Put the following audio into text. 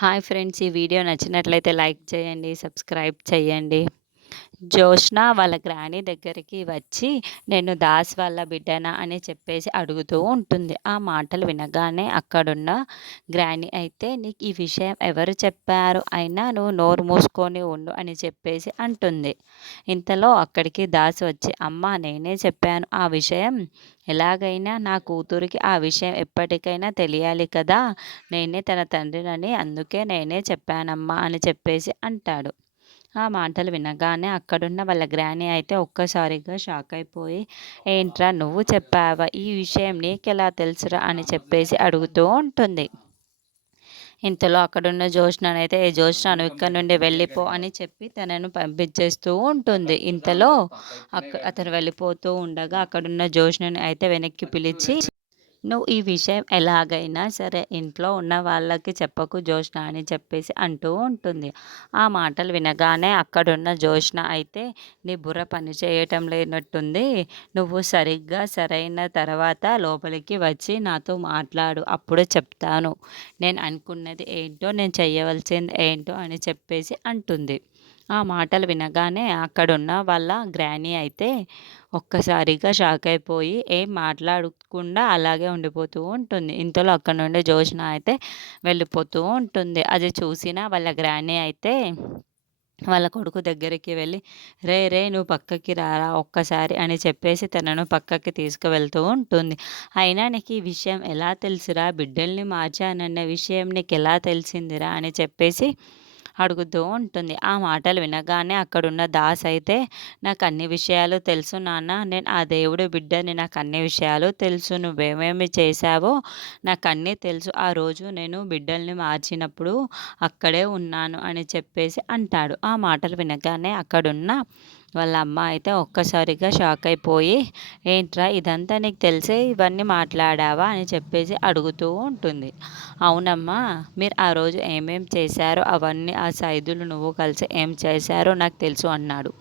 Hi friends! ఈ video నచ్చినట్లయితే like చేయండి, సబ్స్క్రైబ్ చేయండి. జోష్న వాళ్ళ గ్రానీ దగ్గరికి వచ్చి, "నేను దాస్ వాళ్ళ బిడ్డనా" అని చెప్పేసి అడుగుతూ ఉంటుంది. ఆ మాటలు వినగానే అక్కడున్న గ్రానీ అయితే, "నీకు ఈ విషయం ఎవరు చెప్పారు? అయినా నువ్వు నోరు మూసుకొని ఉండు" అని చెప్పేసి అంటుంది. ఇంతలో అక్కడికి దాస్ వచ్చి, "అమ్మ నేనే చెప్పాను ఆ విషయం. ఎలాగైనా నా కూతురికి ఆ విషయం ఎప్పటికైనా తెలియాలి కదా! నేనే తన తండ్రినని అందుకే నేనే చెప్పానమ్మా" అని చెప్పేసి అంటాడు. ఆ మాటలు వినగానే అక్కడున్న వాళ్ళ గ్రానీ అయితే ఒక్కసారిగా షాక్ అయిపోయి, "ఏంట్రా నువ్వు చెప్పావా? ఈ విషయం నీకెలా తెలుసురా?" అని చెప్పేసి అడుగుతూ ఉంటుంది. ఇంతలో అక్కడున్న జోష్ననైతే, "ఏ జోష్న నువ్వు ఇక్కడి నుండి వెళ్ళిపో" అని చెప్పి తనను పంపించేస్తూ ఉంటుంది. ఇంతలో అతను వెళ్ళిపోతూ ఉండగా అక్కడున్న జోష్నని అయితే వెనక్కి పిలిచి, "నువ్వు ఈ విషయం ఎలాగైనా సరే ఇంట్లో ఉన్న వాళ్ళకి చెప్పకు జోష్న" అని చెప్పేసి అంటూ ఉంటుంది. ఆ మాటలు వినగానే అక్కడున్న జోష్న అయితే, "నీ బుర్ర పని చేయటం లేనట్టుంది. నువ్వు సరిగ్గా సరైన తర్వాత లోపలికి వచ్చి నాతో మాట్లాడు. అప్పుడు చెప్తాను. నేను అనుకున్నది ఏంటో, నేను చెయ్యవలసింది ఏంటో" అని చెప్పేసి అంటుంది. ఆ మాటలు వినగానే అక్కడున్న వాళ్ళ గ్రానీ అయితే ఒక్కసారిగా షాక్ అయిపోయి ఏం మాట్లాడకుండా అలాగే ఉండిపోతూ ఉంటుంది. ఇంతలో అక్కడి నుండి జోష్న అయితే వెళ్ళిపోతూ ఉంటుంది. అది చూసిన వాళ్ళ గ్రానీ అయితే వాళ్ళ కొడుకు దగ్గరికి వెళ్ళి, "రేయ్! నువ్వు పక్కకి రారా ఒక్కసారి" అని చెప్పేసి తనను పక్కకి తీసుకువెళ్తూ ఉంటుంది. "అయినా నీకు ఈ విషయం ఎలా తెలుసురా? బిడ్డల్ని మార్చానన్న విషయం నీకెలా తెలిసిందిరా?" అని చెప్పేసి అడుగుతూ ఉంటుంది. ఆ మాటలు వినగానే అక్కడున్న దాస్ అయితే, "నాకన్ని విషయాలు తెలుసు నాన్న. నేను ఆ దేవుడి బిడ్డని. నాకన్ని విషయాలు తెలుసు. నువ్వేమేమి చేశావో నాకన్నీ తెలుసు. ఆ రోజు నేను బిడ్డల్ని మార్చినప్పుడు అక్కడే ఉన్నాను" అని చెప్పేసి అంటాడు. ఆ మాటలు వినగానే అక్కడున్న వాళ్ళ అమ్మ అయితే ఒక్కసారిగా షాక్ అయిపోయి, "ఏంట్రా ఇదంతా నీకు తెలిసే ఇవన్నీ మాట్లాడావా?" అని చెప్పేసి అడుగుతూ ఉంటుంది. "అవునమ్మా, మీరు ఆ రోజు ఏమేం చేశారో అవన్నీ ఆ సైదులు నువ్వు కలిసి ఏం చేశారో నాకు తెలుసు" అన్నాడు.